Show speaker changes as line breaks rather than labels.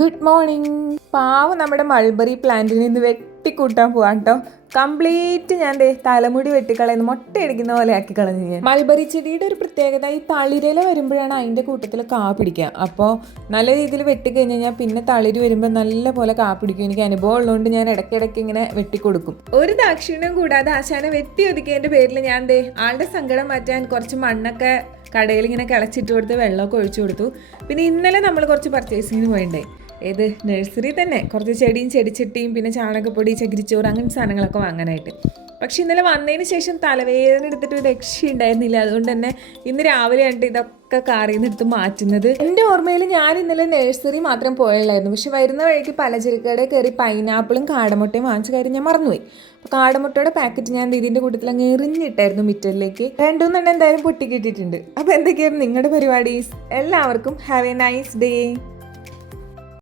Good morning പാവം നമ്മുടെ mulberry പ്ലാന്റിൽ നിന്ന് വെട്ടിക്കൂട്ടാൻ പോവാം കേട്ടോ കംപ്ലീറ്റ് ഞാൻ തലമുടി വെട്ടിക്കളയുന്ന മൊട്ടയടിക്കുന്ന പോലെ ആക്കി കളഞ്ഞു ഞാൻ. മൾബറി ചെടിയുടെ ഒരു പ്രത്യേകത ഈ തളിരില വരുമ്പോഴാണ് അതിന്റെ കൂട്ടത്തിൽ കാ പിടിക്കുക. അപ്പോൾ നല്ല രീതിയിൽ വെട്ടിക്കഴിഞ്ഞ് കഴിഞ്ഞാൽ പിന്നെ തളിര് വരുമ്പോൾ നല്ല പോലെ കാ പിടിക്കും. എനിക്ക് അനുഭവം ഉള്ളതുകൊണ്ട് ഞാൻ ഇടയ്ക്കിടയ്ക്ക് ഇങ്ങനെ വെട്ടിക്കൊടുക്കും. ഒരു ദാക്ഷിണ്യം കൂടാതെ ആശാനെ വെട്ടി ഒതുക്കിയതിന്റെ പേരിൽ ഞാൻ ദേ ആളുടെ സങ്കടം മാറ്റാൻ കുറച്ച് മണ്ണൊക്കെ കടയിൽ ഇങ്ങനെ കിളച്ചിട്ട് കൊടുത്ത് വെള്ളമൊക്കെ ഒഴിച്ചു കൊടുത്തു. പിന്നെ ഇന്നലെ നമ്മൾ കുറച്ച് പർച്ചേസിങ്ങിന് പോയിണ്ടേ. ഏത് നഴ്സറി തന്നെ. കുറച്ച് ചെടിയും ചെടിച്ചട്ടിയും പിന്നെ ചാണകപ്പൊടി ചകിരിച്ചോറ് അങ്ങനത്തെ സാധനങ്ങളൊക്കെ വാങ്ങാനായിട്ട്. പക്ഷെ ഇന്നലെ വന്നതിന് ശേഷം തലവേദന എടുത്തിട്ട് ഒരു രക്ഷയുണ്ടായിരുന്നില്ല. അതുകൊണ്ട് തന്നെ ഇന്ന് രാവിലെ കണ്ട് ഇതൊക്കെ കാറിൽ നിന്ന് എടുത്ത് മാറ്റുന്നത്. എന്റെ ഓർമ്മയിൽ ഞാൻ ഇന്നലെ നഴ്സറി മാത്രം പോയുള്ളായിരുന്നു പക്ഷെ വരുന്ന വഴിക്ക് പലചരക്കടയിൽ കയറി പൈനാപ്പിളും കാടമുട്ടയും വാങ്ങിച്ച കാര്യം ഞാൻ മറന്നുപോയി. അപ്പോൾ കാടമുട്ടയുടെ പാക്കറ്റ് ഞാൻ ഇതിന്റെ കൂട്ടത്തിൽ അങ്ങ് എറിഞ്ഞിട്ടായിരുന്നു മിറ്ററിലേക്ക്. രണ്ടുമൂന്നെണ്ണം എന്തായാലും പൊട്ടിക്കിട്ടിട്ടുണ്ട്. അപ്പോൾ എന്തൊക്കെയായിരുന്നു നിങ്ങളുടെ പരിപാടീസ് എല്ലാവർക്കും ഹാവ് എ നൈസ് ഡേ.